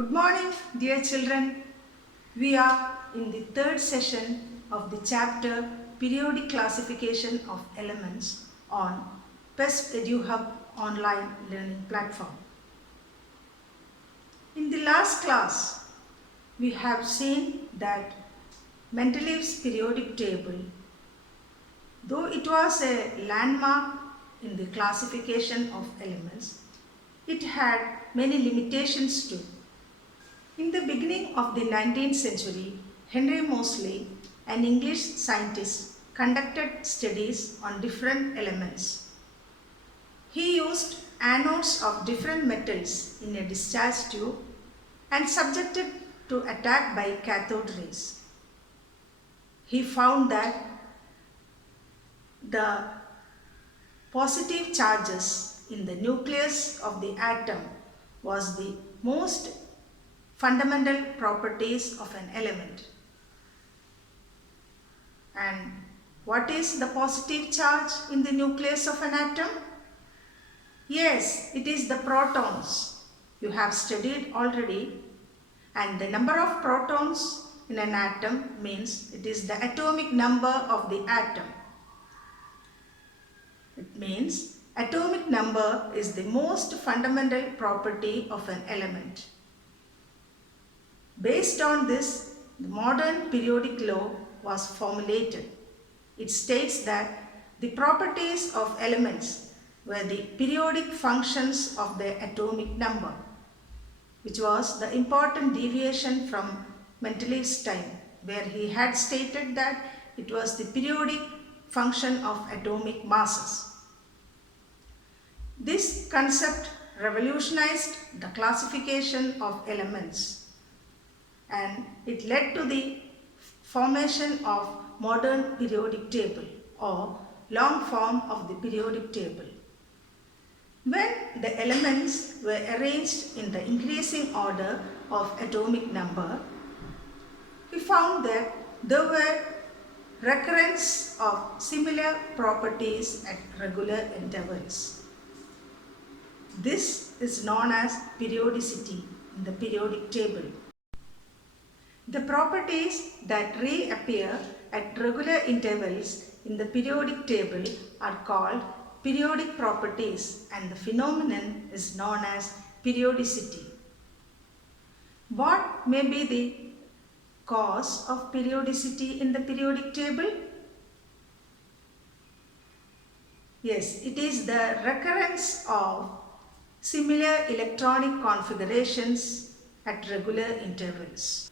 Good morning, dear children. We are in the third session of the chapter Periodic Classification of Elements on PEST EduHub online learning platform. In the last class, we have seen that Mendeleev's periodic table, though it was a landmark in the classification of elements, it had many limitations too. In the beginning of the 19th century, Henry Moseley, an English scientist, conducted studies on different elements. He used anodes of different metals in a discharge tube and subjected to attack by cathode rays. He found that the positive charges in the nucleus of the atom was the most fundamental properties of an element. And what is the positive charge in the nucleus of an atom? Yes, it is the protons. You have studied already, and the number of protons in an atom means it is the atomic number of the atom. It means atomic number is the most fundamental property of an element. Based on this, the modern periodic law was formulated. It states that the properties of elements were the periodic functions of their atomic number, which was the important deviation from Mendeleev's time, where he had stated that it was the periodic function of atomic masses. This concept revolutionized the classification of elements, and it led to the formation of modern periodic table or long form of the periodic table. When the elements were arranged in the increasing order of atomic number, we found that there were recurrence of similar properties at regular intervals. This is known as periodicity in the periodic table. The properties that reappear at regular intervals in the periodic table are called periodic properties, and the phenomenon is known as periodicity. What may be the cause of periodicity in the periodic table? Yes, it is the recurrence of similar electronic configurations at regular intervals.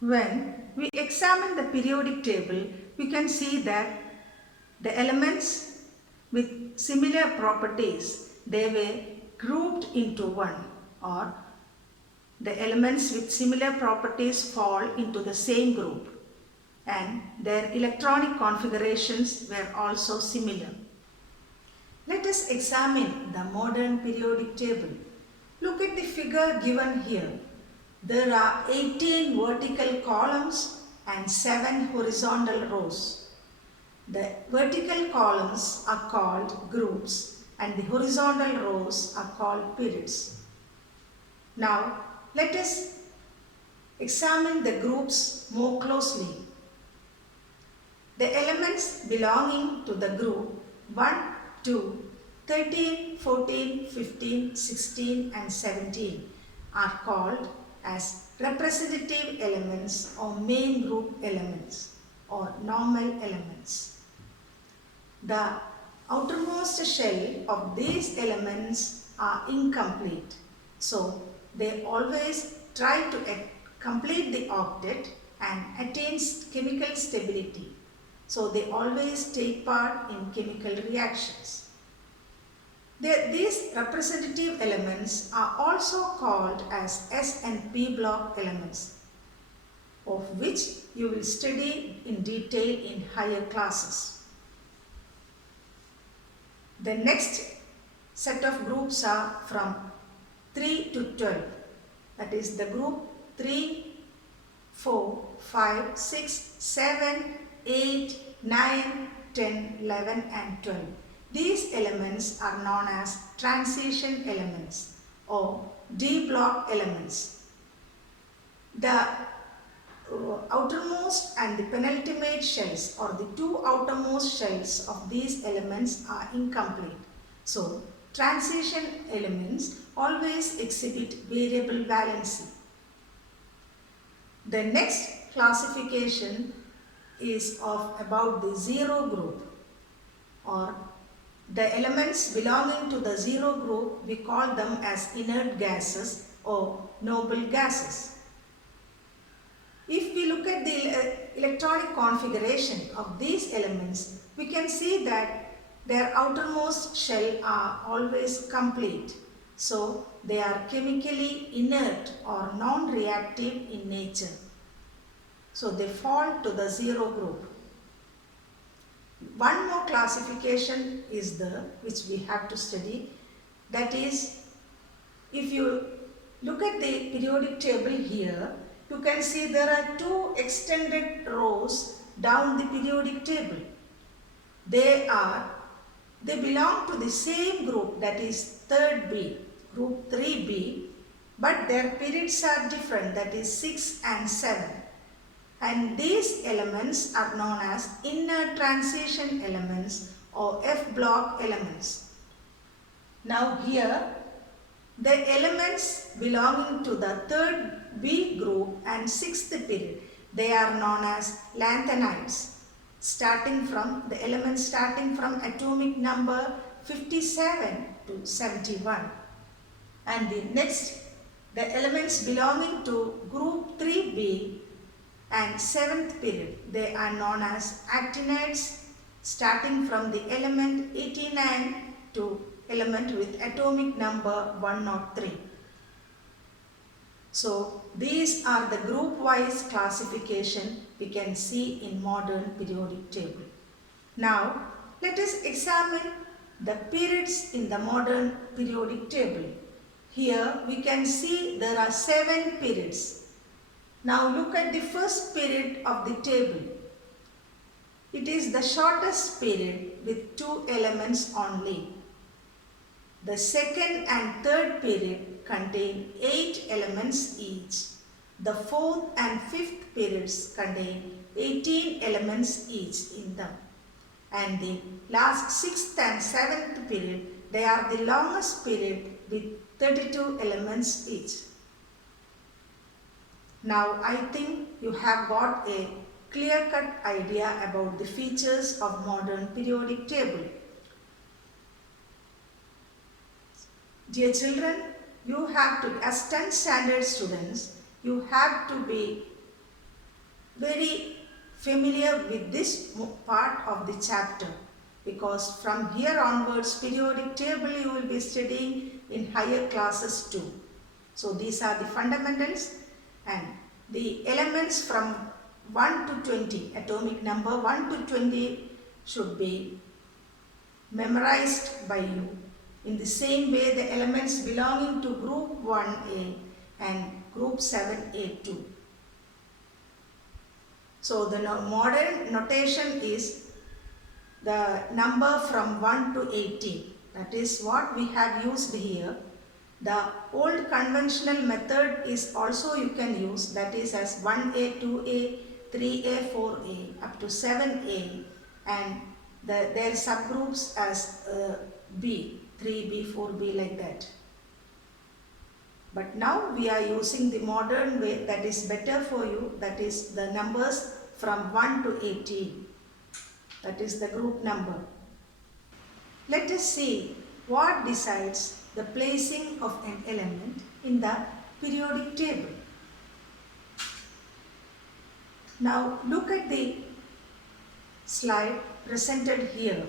When we examine the periodic table, we can see that the elements with similar properties, they were grouped into one, or the elements with similar properties fall into the same group, and their electronic configurations were also similar. Let us examine the modern periodic table. Look at the figure given here. There are 18 vertical columns and 7 horizontal rows. The vertical columns are called groups and the horizontal rows are called periods. Now let us examine the groups more closely. The elements belonging to the group 1, 2, 13, 14, 15, 16 and 17 are called as representative elements or main group elements or normal elements. The outermost shell of these elements are incomplete, so they always try to complete the octet and attain chemical stability. So they always take part in chemical reactions. These representative elements are also called as S and P block elements, of which you will study in detail in higher classes. The next set of groups are from 3 to 12. That is the group 3, 4, 5, 6, 7, 8, 9, 10, 11 and 12. These elements are known as transition elements, or d block elements. The outermost and the penultimate shells, or the two outermost shells of these elements, are incomplete. So, transition elements always exhibit variable valency. The next classification is of about the zero group, or the elements belonging to the zero group. We call them as inert gases or noble gases. If we look at the electronic configuration of these elements, we can see that their outermost shell are always complete. So, they are chemically inert or non-reactive in nature. So, they fall to the zero group. One more classification is there, which we have to study. That is, if you look at the periodic table here, you can see there are two extended rows down the periodic table. They belong to the same group, that is third B, group 3B, but their periods are different, that is 6 and 7. And these elements are known as inner transition elements or F block elements. Now here, the elements belonging to the third B group and sixth period, they are known as lanthanides, starting from the elements starting from atomic number 57 to 71. And the next, the elements belonging to group 3B and 7th period, they are known as actinides, starting from the element 89 to element with atomic number 103. So, these are the group-wise classification we can see in modern periodic table. Now, let us examine the periods in the modern periodic table. Here, we can see there are 7 periods. Now, look at the first period of the table. It is the shortest period with 2 elements only. The second and third period contain 8 elements each. The fourth and fifth periods contain 18 elements each in them. And the last 6th and 7th period, they are the longest period with 32 elements each. Now I think you have got a clear-cut idea about the features of modern periodic table. Dear children, you have to, as 10th standard students, you have to be very familiar with this part of the chapter, because from here onwards periodic table you will be studying in higher classes too. So these are the fundamentals, and the elements from 1 to 20, atomic number 1 to 20 should be memorized by you. In the same way, the elements belonging to group 1A and group 7A too. So the modern notation is the number from 1 to 18. That is what we have used here. The old conventional method is also you can use, that is as 1A, 2A, 3A, 4A up to 7A, and their subgroups as B, 3B, 4B, like that. But now we are using the modern way that is better for you, that is the numbers from 1 to 18. That is the group number. Let us see what decides the placing of an element in the periodic table. Now look at the slide presented here.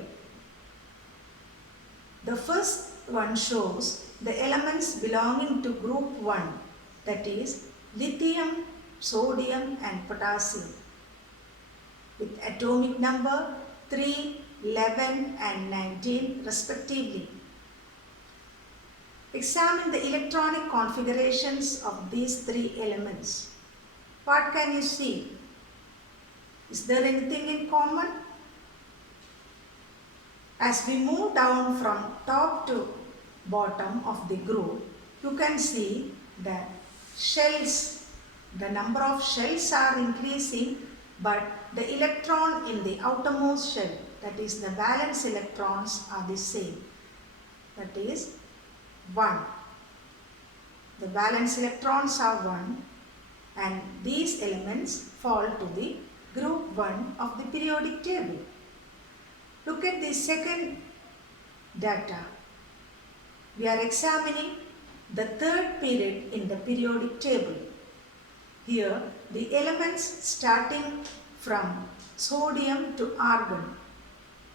The first one shows the elements belonging to group 1, that is lithium, sodium and potassium, with atomic number 3, 11 and 19 respectively. Examine the electronic configurations of these 3 elements. What can you see? Is there anything in common? As we move down from top to bottom of the group, you can see the shells, the number of shells are increasing, but the electron in the outermost shell, that is the valence electrons, are the same. That is 1. The valence electrons are 1, and these elements fall to the group 1 of the periodic table. Look at the second data. We are examining the third period in the periodic table. Here the elements starting from sodium to argon.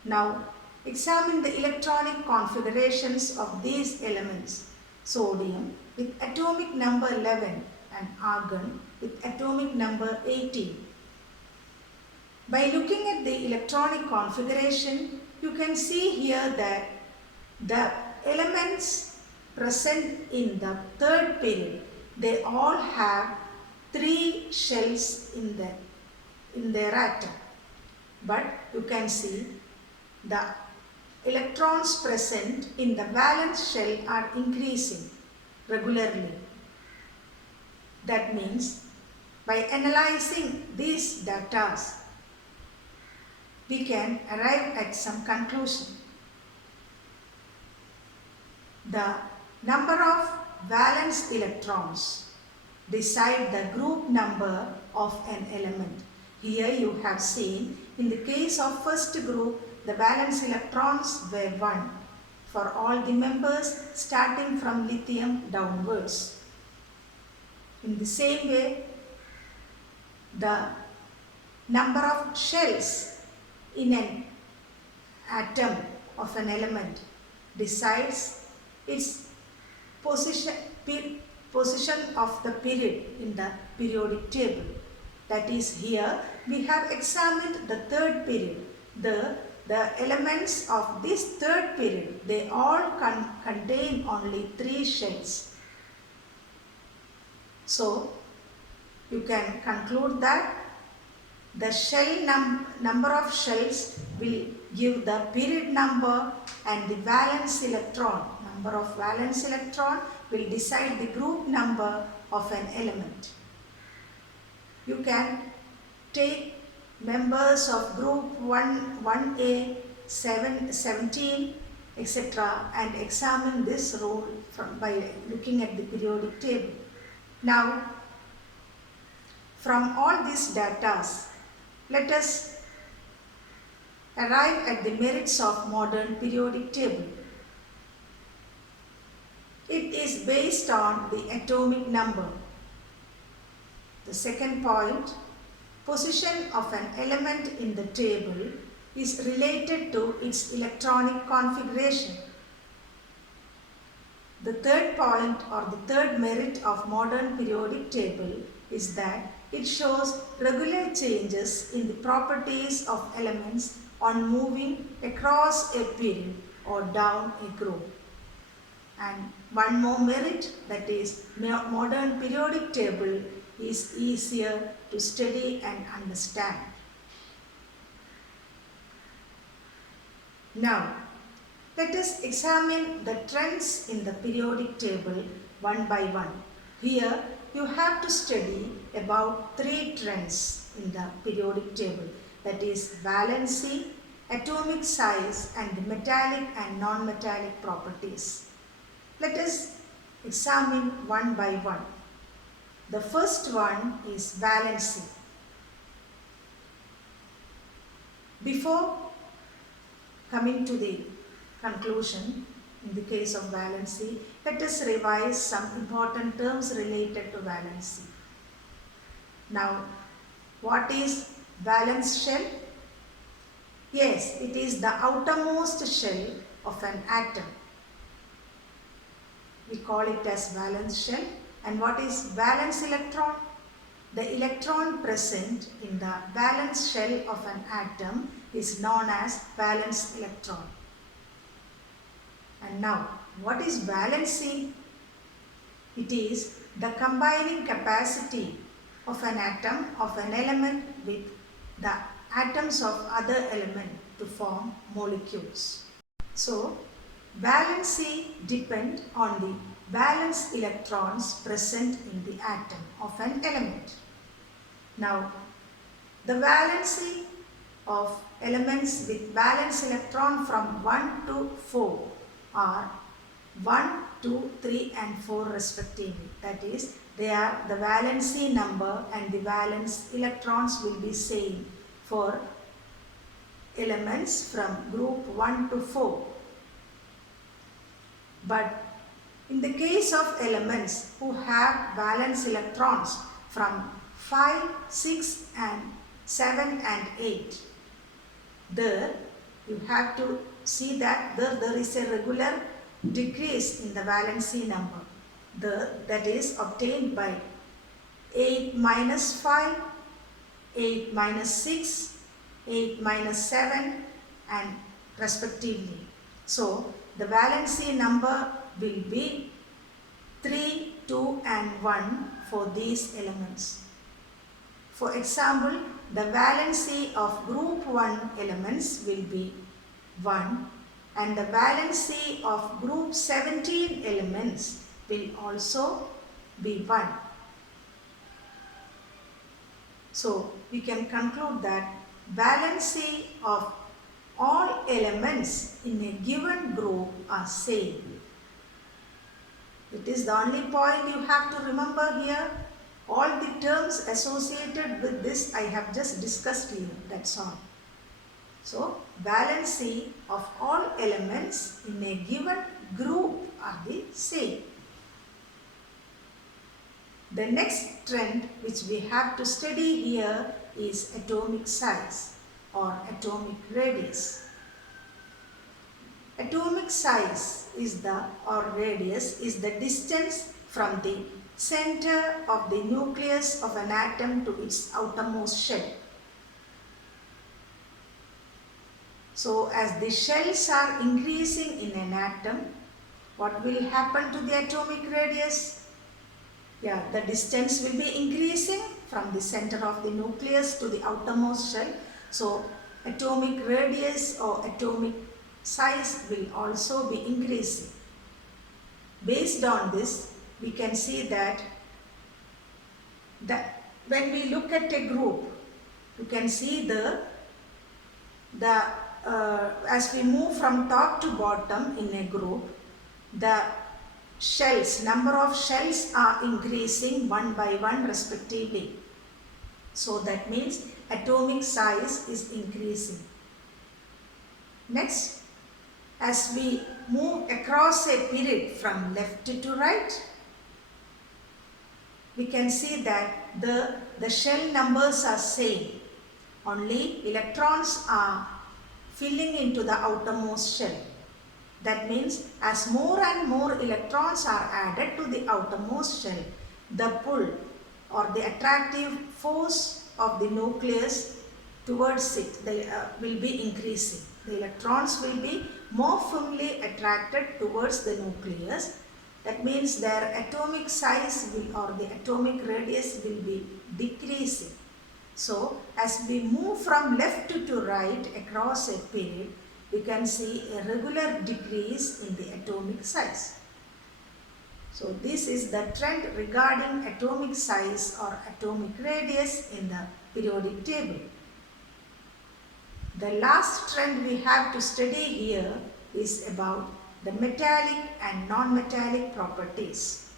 Now examine the electronic configurations of these elements. Sodium with atomic number 11 and argon with atomic number 18. By looking at the electronic configuration, you can see here that the elements present in the third period, they all have 3 shells in their atom. But you can see the electrons present in the valence shell are increasing regularly. That means by analyzing these data, we can arrive at some conclusion. The number of valence electrons decide the group number of an element. Here you have seen in the case of first group, the valence electrons were 1 for all the members starting from lithium downwards. In the same way, the number of shells in an atom of an element decides its position of the period in the periodic table. That is, here we have examined the third period. The elements of this third period, they all contain only 3 shells. So you can conclude that the shell number of shells will give the period number, and the valence electron, number of valence electron, will decide the group number of an element. You can take members of group 1, 1A, 17, etc. and examine this rule by looking at the periodic table. Now, from all these data, let us arrive at the merits of modern periodic table. It is based on the atomic number. The second point, position of an element in the table is related to its electronic configuration. The third point, or the third merit of modern periodic table, is that it shows regular changes in the properties of elements on moving across a period or down a group. And one more merit, that is, modern periodic table is easier to study and understand. Now, let us examine the trends in the periodic table one by one. Here, you have to study about 3 trends in the periodic table, that is valency, atomic size, and the metallic and non-metallic properties. Let us examine one by one. The first one is valency. Before coming to the conclusion, in the case of valency, let us revise some important terms related to valency. Now, what is valence shell? Yes, it is the outermost shell of an atom. We call it as valence shell. And what is valence electron? The electron present in the valence shell of an atom is known as valence electron. And now, what is valency? It is the combining capacity of an atom of an element with the atoms of other element to form molecules. So, valency depends on the valence electrons present in the atom of an element. Now, the valency of elements with valence electron from 1 to 4 are 1, 2, 3 and 4 respectively. That is, they are the valency number and the valence electrons will be same for elements from group 1 to 4. But in the case of elements who have valence electrons from 5, 6 and 7 and 8, there you have to see that there is a regular decrease in the valency number. That is obtained by 8 minus 5, 8 minus 6, 8 minus 7 and respectively. So, the valency number will be 3, 2 and 1 for these elements. For example, the valency of group 1 elements will be 1 and the valency of group 17 elements will also be 1. So, we can conclude that valency of all elements in a given group are same. It is the only point you have to remember here. All the terms associated with this I have just discussed here, that's all. So, valency of all elements in a given group are the same. The next trend which we have to study here is atomic size or atomic radius. Atomic size is radius is the distance from the center of the nucleus of an atom to its outermost shell. So, as the shells are increasing in an atom, what will happen to the atomic radius? Yeah, the distance will be increasing from the center of the nucleus to the outermost shell. So, atomic radius or atomic size will also be increasing. Based on this, we can see that when we look at a group, you can see as we move from top to bottom in a group, the number of shells are increasing one by one respectively. So that means atomic size is increasing. Next, as we move across a period from left to right, we can see that the shell numbers are same. Only electrons are filling into the outermost shell. That means as more and more electrons are added to the outermost shell, the pull or the attractive force of the nucleus towards it will be increasing. The electrons will be more firmly attracted towards the nucleus. That means their atomic size or the atomic radius will be decreasing. So, as we move from left to right across a period, we can see a regular decrease in the atomic size. So, this is the trend regarding atomic size or atomic radius in the periodic table. The last trend we have to study here is about the metallic and non-metallic properties.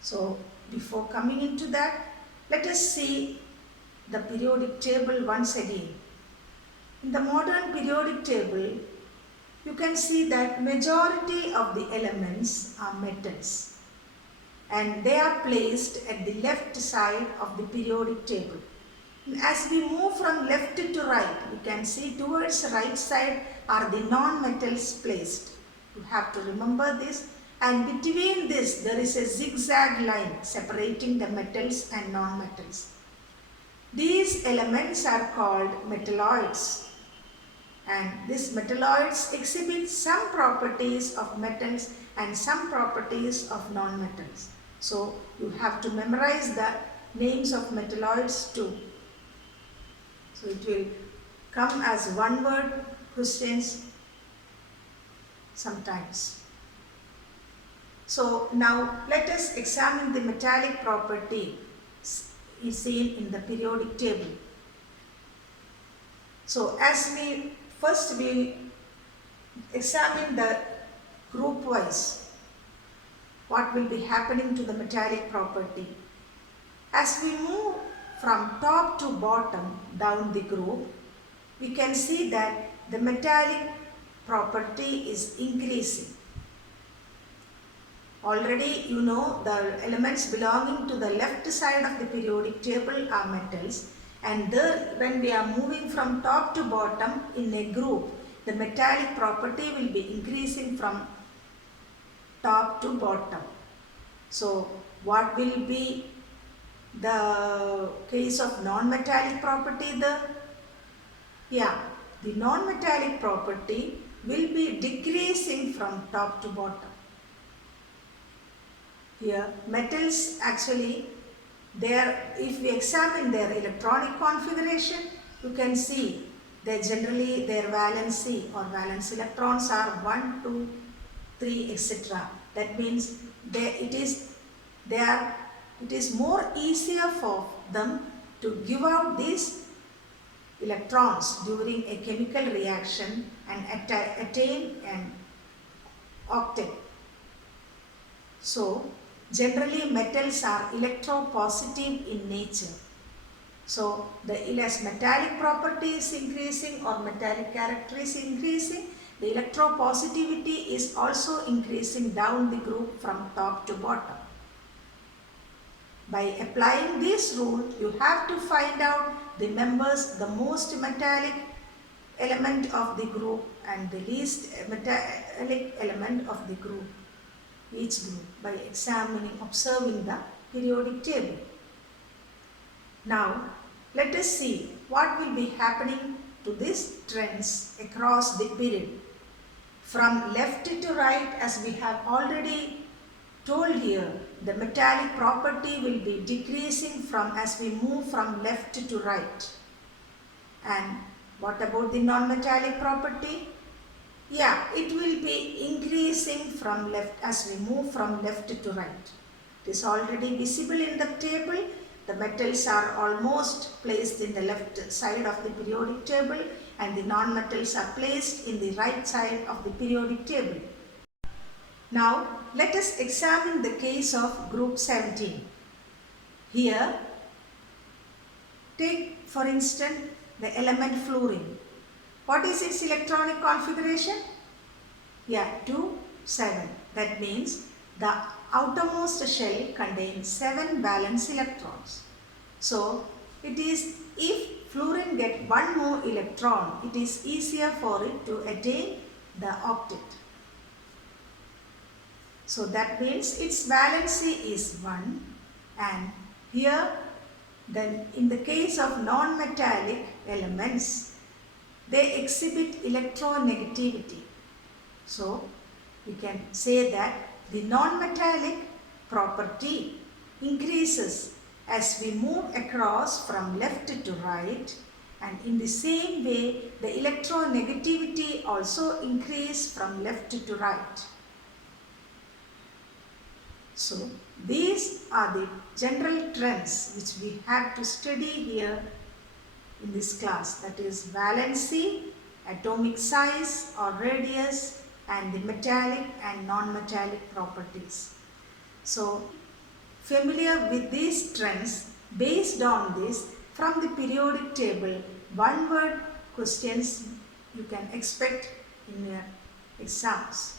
So, before coming into that, let us see the periodic table once again. In the modern periodic table, you can see that majority of the elements are metals and they are placed at the left side of the periodic table. As we move from left to right, we can see towards the right side are the non-metals placed. You have to remember this, and between this there is a zigzag line separating the metals and non-metals. These elements are called metalloids, and these metalloids exhibit some properties of metals and some properties of non-metals. So you have to memorize the names of metalloids too. So it will come as one word questions sometimes. So now let us examine the metallic property is seen in the periodic table. So as we first examine the group wise, what will be happening to the metallic property. As we move from top to bottom down the group, we can see that the metallic property is increasing. Already you know the elements belonging to the left side of the periodic table are metals, and there when we are moving from top to bottom in a group, the metallic property will be increasing from top to bottom. So what will be the case of non-metallic property there? Yeah, the non-metallic property will be decreasing from top to bottom. Here metals actually, if we examine their electronic configuration, you can see that generally their valency or valence electrons are 1, 2, 3, etc. That means it is more easier for them to give out these electrons during a chemical reaction and attain an octet. So generally metals are electropositive in nature. So as metallic property is increasing or metallic character is increasing, the electropositivity is also increasing down the group from top to bottom. By applying this rule, you have to find out the members, the most metallic element of the group and the least metallic element of the group, each group, by observing the periodic table. Now, let us see what will be happening to these trends across the period. From left to right, as we have already told here, the metallic property will be decreasing as we move from left to right. And what about the non-metallic property? Yeah, it will be increasing from left as we move from left to right. It is already visible in the table. The metals are almost placed in the left side of the periodic table and the non-metals are placed in the right side of the periodic table. Now, let us examine the case of group 17. Here, take for instance the element fluorine. What is its electronic configuration? Yeah, 2, 7. That means the outermost shell contains 7 valence electrons. So, if fluorine gets one more electron, it is easier for it to attain the octet. So that means its valency is 1, and here then in the case of non-metallic elements, they exhibit electronegativity. So we can say that the non-metallic property increases as we move across from left to right, and in the same way the electronegativity also increases from left to right. So these are the general trends which we have to study here in this class, that is valency, atomic size or radius, and the metallic and non-metallic properties. So familiar with these trends, based on this, from the periodic table, one word questions you can expect in your exams.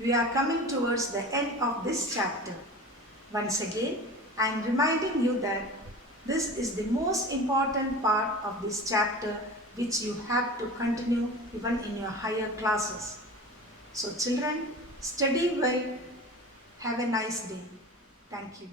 We are coming towards the end of this chapter. Once again, I am reminding you that this is the most important part of this chapter, which you have to continue even in your higher classes. So children, study well. Have a nice day. Thank you.